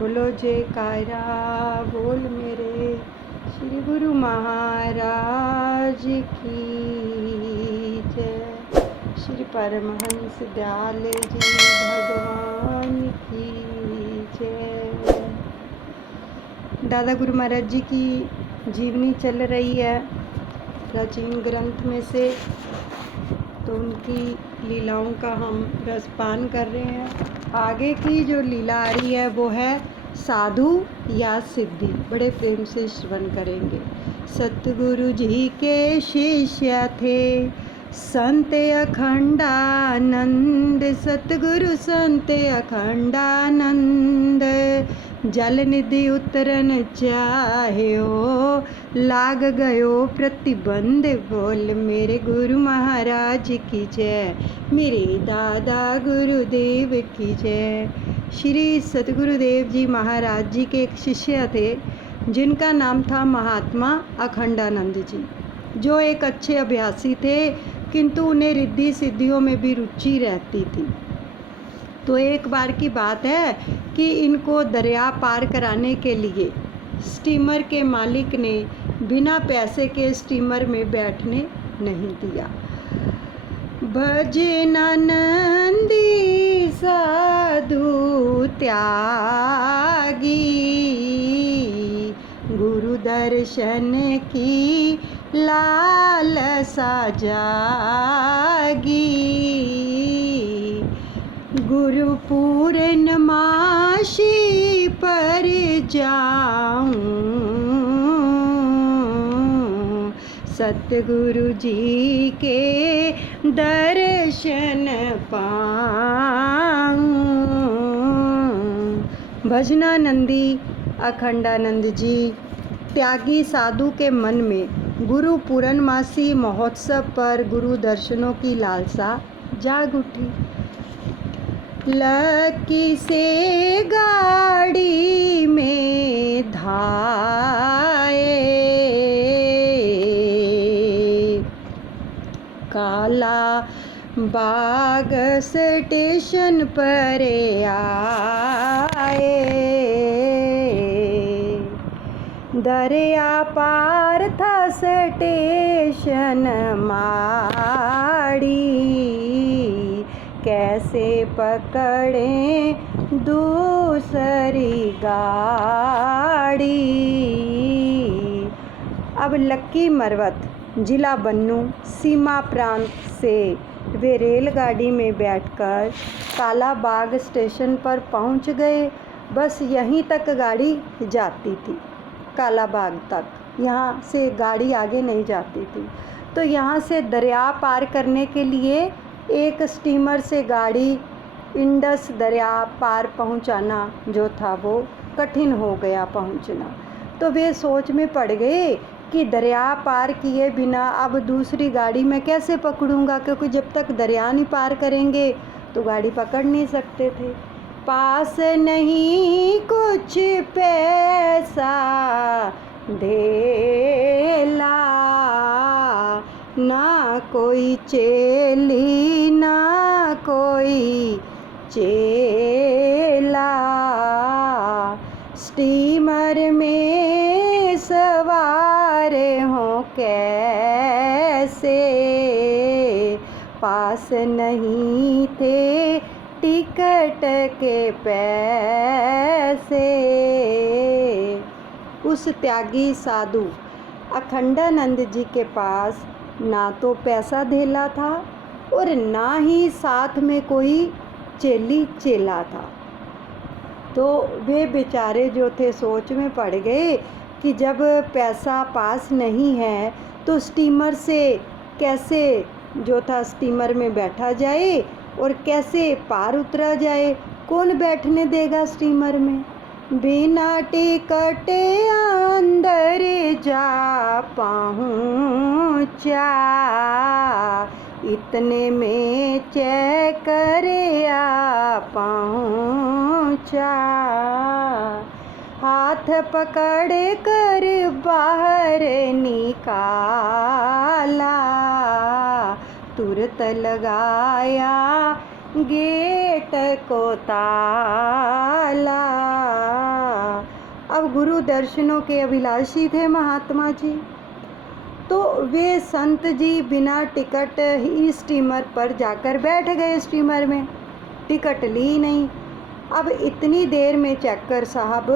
बोलो जयकारा बोल मेरे श्री गुरु महाराज की जय। श्री परमहंस दयाल जी भगवान की जय। दादा गुरु महाराज जी की जीवनी चल रही है प्राचीन ग्रंथ में से, तो उनकी लीलाओं का हम रसपान कर रहे हैं। आगे की जो लीला आ रही है वो है साधु या सिद्धि। बड़े प्रेम से श्रवण करेंगे। सतगुरु जी के शिष्य थे संत अखंडानंद, सतगुरु संत अखंडानंद। जल निधि उतरन चाह्यो, लाग गयो प्रतिबंध। बोल मेरे गुरु महाराज की जय, मेरे दादा गुरुदेव की जय। श्री सतगुरुदेव जी महाराज जी के एक शिष्य थे जिनका नाम था महात्मा अखंडानंद जी, जो एक अच्छे अभ्यासी थे, किंतु उन्हें रिद्धि सिद्धियों में भी रुचि रहती थी। तो एक बार की बात है कि इनको दरिया पार कराने के लिए स्टीमर के मालिक ने बिना पैसे के स्टीमर में बैठने नहीं दिया। भजन नंदी साधु त्यागी, गुरु दर्शन की लालसा जागी। गुरु पूर्णमासी पर जाऊं, सतगुरु जी के दर्शन पाऊं। भजनानंदी अखंडानंद जी त्यागी साधु के मन में गुरु पूर्णमासी महोत्सव पर गुरु दर्शनों की लालसा जाग उठी। लकी से गाड़ी में धाए, काला बाग स्टेशन पर आए। दरिया पार था स्टेशन माड़ी, कैसे पकड़ें दूसरी गाड़ी। अब लक्की मरवत जिला बन्नू सीमा प्रांत से वे रेलगाड़ी में बैठकर काला बाग स्टेशन पर पहुंच गए। बस यहीं तक गाड़ी जाती थी, काला बाग तक। यहाँ से गाड़ी आगे नहीं जाती थी। तो यहाँ से दरिया पार करने के लिए एक स्टीमर से गाड़ी इंडस दरिया पार पहुँचाना जो था वो कठिन हो गया पहुँचना। तो वे सोच में पड़ गए कि दरिया पार किए बिना अब दूसरी गाड़ी मैं कैसे पकड़ूंगा, क्योंकि जब तक दरिया नहीं पार करेंगे तो गाड़ी पकड़ नहीं सकते थे। पास नहीं कुछ पैसा धेला, ना कोई चेली ना कोई चेला। स्टीमर में सवार हों कैसे, पास नहीं थे टिकट के पैसे। उस त्यागी साधु अखंडानंद जी के पास ना तो पैसा धेला था और ना ही साथ में कोई चेली चेला था। तो वे बेचारे जो थे सोच में पड़ गए कि जब पैसा पास नहीं है तो स्टीमर से कैसे जो था स्टीमर में बैठा जाए और कैसे पार उतरा जाए। कौन बैठने देगा स्टीमर में। बिना टिकट अंदर जा पहुँचा, इतने में चेक आ पहुँचा। हाथ पकड़ कर बाहर निकाला, तुरंत लगाया गेट को ताला। अब गुरु दर्शनों के अभिलाषी थे महात्मा जी, तो वे संत जी बिना टिकट ही स्टीमर पर जाकर बैठ गए। स्टीमर में टिकट ली नहीं। अब इतनी देर में चेकर साहब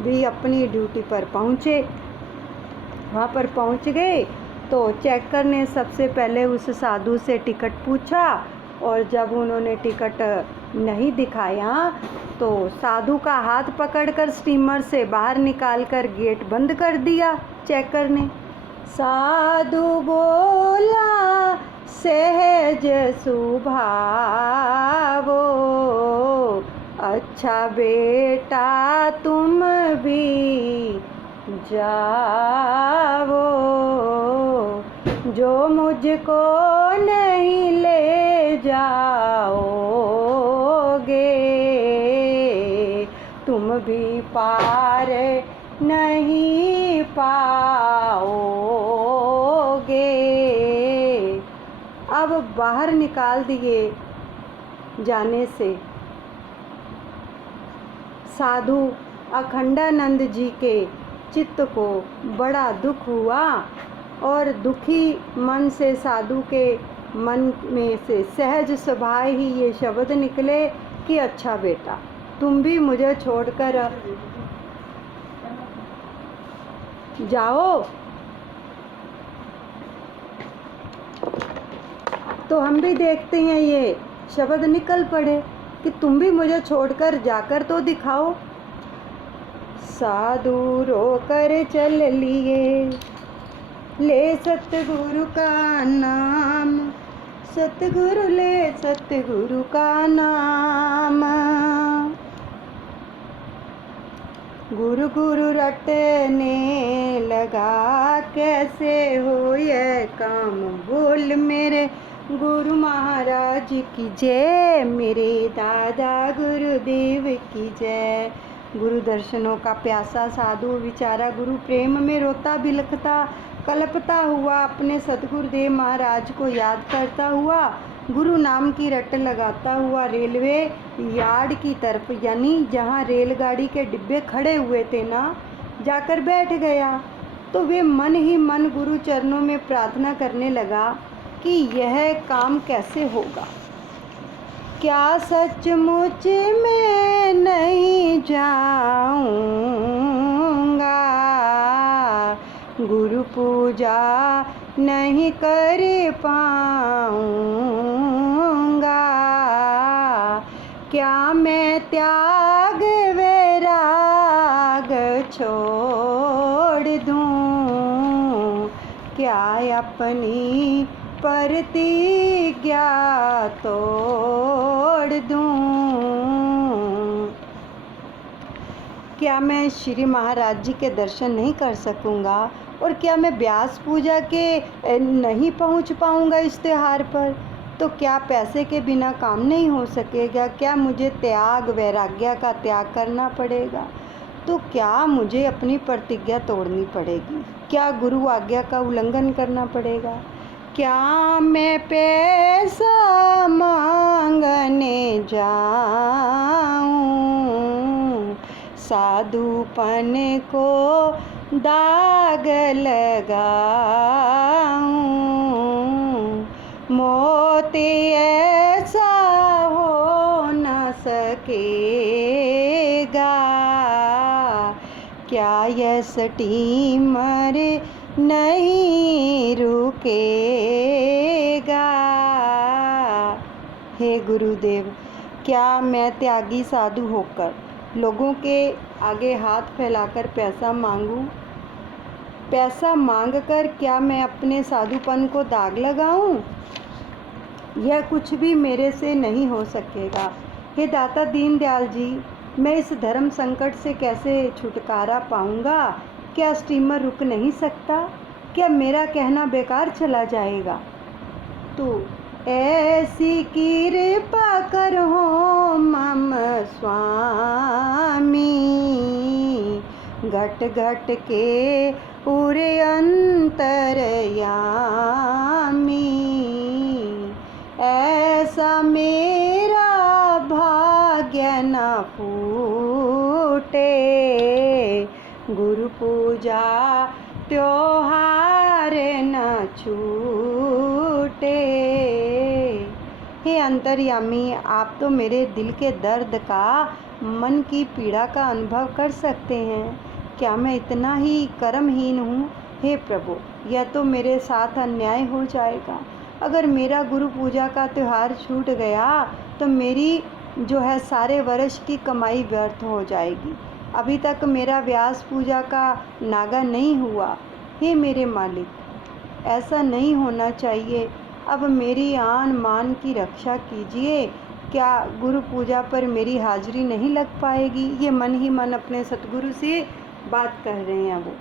भी अपनी ड्यूटी पर पहुँचे। वहाँ पर पहुँच गए तो चेकर ने सबसे पहले उस साधु से टिकट पूछा, और जब उन्होंने टिकट नहीं दिखाया तो साधु का हाथ पकड़कर स्टीमर से बाहर निकालकर गेट बंद कर दिया चेकर ने। साधु बोला सहज सुभावो, अच्छा बेटा तुम भी जाओ, जो मुझको नहीं ले जाओगे तुम भी पार नहीं पाओगे। अब बाहर निकाल दिए जाने से साधु अखंडानंद जी के चित्त को बड़ा दुख हुआ, और दुखी मन से साधु के मन में से सहज स्वभाव ही ये शब्द निकले कि अच्छा बेटा तुम भी मुझे छोड़कर जाओ। तो हम भी देखते हैं ये शब्द निकल पड़े कि तुम भी मुझे छोड़कर जाकर तो दिखाओ। साधु रोकर चल लिए, ले सतगुरु का नाम, सतगुरु ले सतगुरु का नाम। गुरु गुरु रटने लगा, कैसे हो यह काम, बोल मेरे गुरु महाराज की जय, मेरे दादा गुरुदेव की जय। गुरु दर्शनों का प्यासा साधु बेचारा गुरु प्रेम में रोता बिलखता कलपता हुआ अपने सतगुरुदेव महाराज को याद करता हुआ गुरु नाम की रट लगाता हुआ रेलवे यार्ड की तरफ, यानी जहाँ रेलगाड़ी के डिब्बे खड़े हुए थे ना, जाकर बैठ गया। तो वे मन ही मन गुरु चरणों में प्रार्थना करने लगा कि यह काम कैसे होगा। क्या सचमुच मैं नहीं जाऊंगा, गुरु पूजा नहीं कर पाऊंगा, क्या मैं त्याग वैराग छोड़ दूं, क्या अपनी प्रतिज्ञा तोड़ दूं, क्या मैं श्री महाराज जी के दर्शन नहीं कर सकूंगा, और क्या मैं व्यास पूजा के नहीं पहुंच पाऊंगा इश्तिहार पर, तो क्या पैसे के बिना काम नहीं हो सकेगा, क्या मुझे त्याग वैराग्य का त्याग करना पड़ेगा, तो क्या मुझे अपनी प्रतिज्ञा तोड़नी पड़ेगी, क्या गुरु आज्ञा का उल्लंघन करना पड़ेगा, क्या मैं पैसा मांगने जाऊं, साधुपन को दाग लगाऊं, मौत ऐसा हो न सकेगा, क्या यह स्टीमर नहीं रुकेगा। हे गुरुदेव, क्या मैं त्यागी साधु होकर लोगों के आगे हाथ फैलाकर पैसा मांगूं? पैसा मांगकर क्या मैं अपने साधुपन को दाग लगाऊं? यह कुछ भी मेरे से नहीं हो सकेगा। हे दाता दीनदयाल जी, मैं इस धर्म संकट से कैसे छुटकारा पाऊंगा? क्या स्टीमर रुक नहीं सकता? क्या मेरा कहना बेकार चला जाएगा? तो ऐसी कृपा करो मम स्वामी, घट घट के पूरे अंतरयामी, ऐसा मेरा भाग्य न फूटे, गुरु पूजा त्योहार न छूटे। हे अंतर्यामी, आप तो मेरे दिल के दर्द का, मन की पीड़ा का अनुभव कर सकते हैं। क्या मैं इतना ही कर्महीन हूँ? हे प्रभु, यह तो मेरे साथ अन्याय हो जाएगा। अगर मेरा गुरु पूजा का त्यौहार छूट गया तो मेरी जो है सारे वर्ष की कमाई व्यर्थ हो जाएगी। अभी तक मेरा व्यास पूजा का नागा नहीं हुआ। हे मेरे मालिक, ऐसा नहीं होना चाहिए। अब मेरी आन मान की रक्षा कीजिए। क्या गुरु पूजा पर मेरी हाजिरी नहीं लग पाएगी? ये मन ही मन अपने सतगुरु से बात कर रहे हैं वो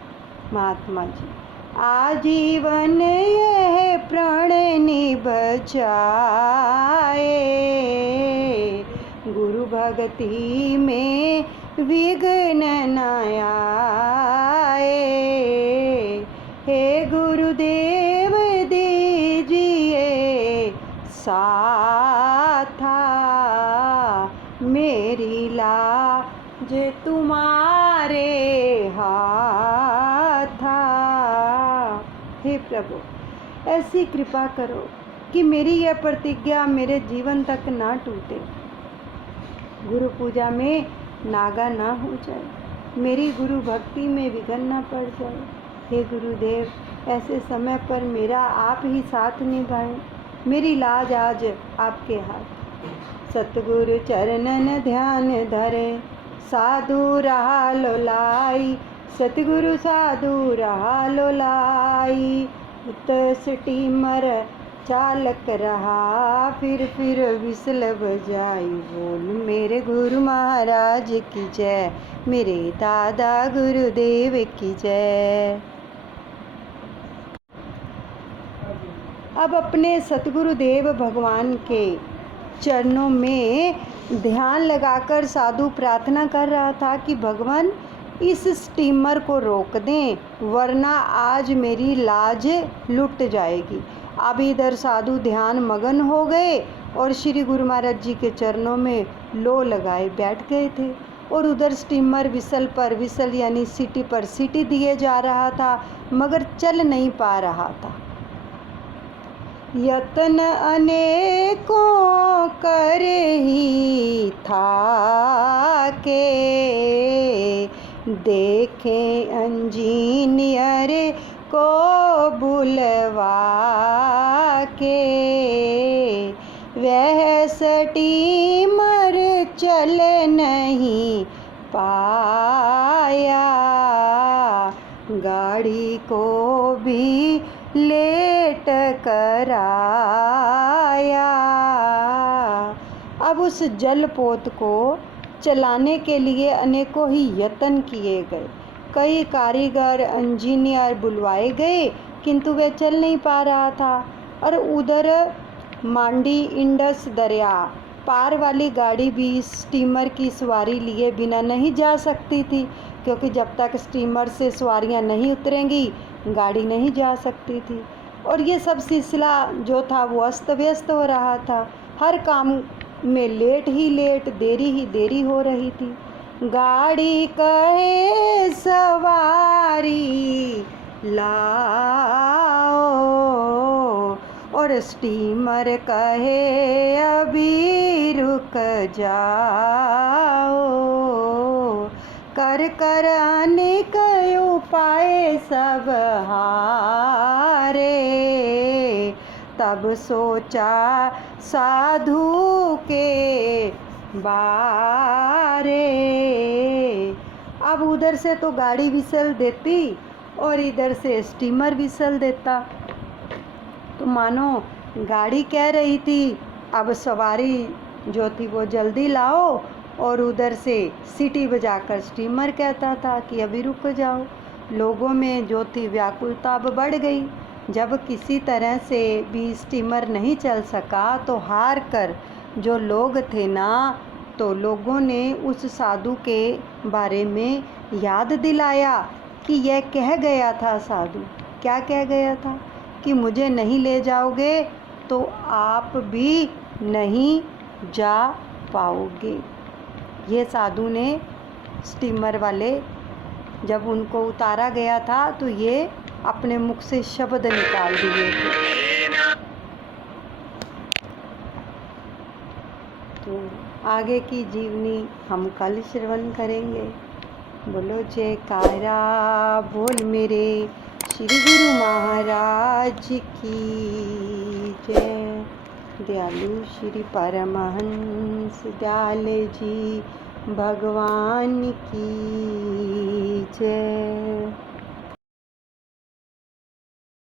महात्मा जी। आजीवन यह प्रण निभ जाए, गुरु भक्ति में विघ्न न आए। हे गुरुदेव दीजिए साथा, मेरी लाज तुम्हारे हाथा। हे प्रभु, ऐसी कृपा करो कि मेरी यह प्रतिज्ञा मेरे जीवन तक ना टूटे, गुरु पूजा में नागा ना हो जाए, मेरी गुरु भक्ति में विघ्न ना पड़ जाए। हे गुरुदेव, ऐसे समय पर मेरा आप ही साथ निभाएं। मेरी लाज आज आपके हाथ। सतगुरु चरणन ध्यान धरे, साधु रहा लोलाई। सतगुरु साधु रहा लोलाई। उत स्टीमर चालक रहा, फिर विसल बजाई। बोल मेरे गुरु महाराज की जय, मेरे दादा गुरुदेव की जय। अब अपने सतगुरुदेव भगवान के चरणों में ध्यान लगाकर साधु प्रार्थना कर रहा था कि भगवान इस स्टीमर को रोक दें, वरना आज मेरी लाज लुट जाएगी। अब इधर साधु ध्यान मगन हो गए और श्री गुरु महाराज जी के चरणों में लो लगाए बैठ गए थे। और उधर स्टीमर विसल पर विसल यानी सीटी पर सीटी दिए जा रहा था, मगर चल नहीं पा रहा था। यत्न अनेकों कर ही था के, देखें इंजीनियर को बुलवा के। वह स्टीमर चल नहीं पाया, गाड़ी को भी लेट कराया। अब उस जलपोत को चलाने के लिए अनेकों ही यत्न किए गए। कई कारीगर इंजीनियर बुलवाए गए, किंतु वह चल नहीं पा रहा था। और उधर मांडी इंडस दरिया पार वाली गाड़ी भी स्टीमर की सवारी लिए बिना नहीं जा सकती थी, क्योंकि जब तक स्टीमर से सवारियां नहीं उतरेंगी गाड़ी नहीं जा सकती थी। और ये सब सिलसिला जो था वो अस्त व्यस्त हो रहा था। हर काम में लेट ही लेट, देरी ही देरी हो रही थी। गाड़ी कहे सवारी लाओ, और स्टीमर कहे अभी रुक जाओ। कर कर अनेक उपाय सब हारे, तब सोचा साधु के बारे। अब उधर से तो गाड़ी विसल देती और इधर से स्टीमर विसल देता, तो मानो गाड़ी कह रही थी अब सवारी जो थी वो जल्दी लाओ, और उधर से सीटी बजाकर स्टीमर कहता था कि अभी रुक जाओ। लोगों में जो थी व्याकुलता अब बढ़ गई। जब किसी तरह से भी स्टीमर नहीं चल सका तो हार कर जो लोग थे ना, तो लोगों ने उस साधु के बारे में याद दिलाया कि यह कह गया था साधु। क्या कह गया था? कि मुझे नहीं ले जाओगे तो आप भी नहीं जा पाओगे। ये साधु ने स्टीमर वाले जब उनको उतारा गया था तो ये अपने मुख से शब्द निकाल दिए थे। तो आगे की जीवनी हम कल श्रवण करेंगे। बोलो जयकारा बोल मेरे श्री गुरु महाराज की जय। दयालु श्री परमहंस दयाल जी भगवान की जय।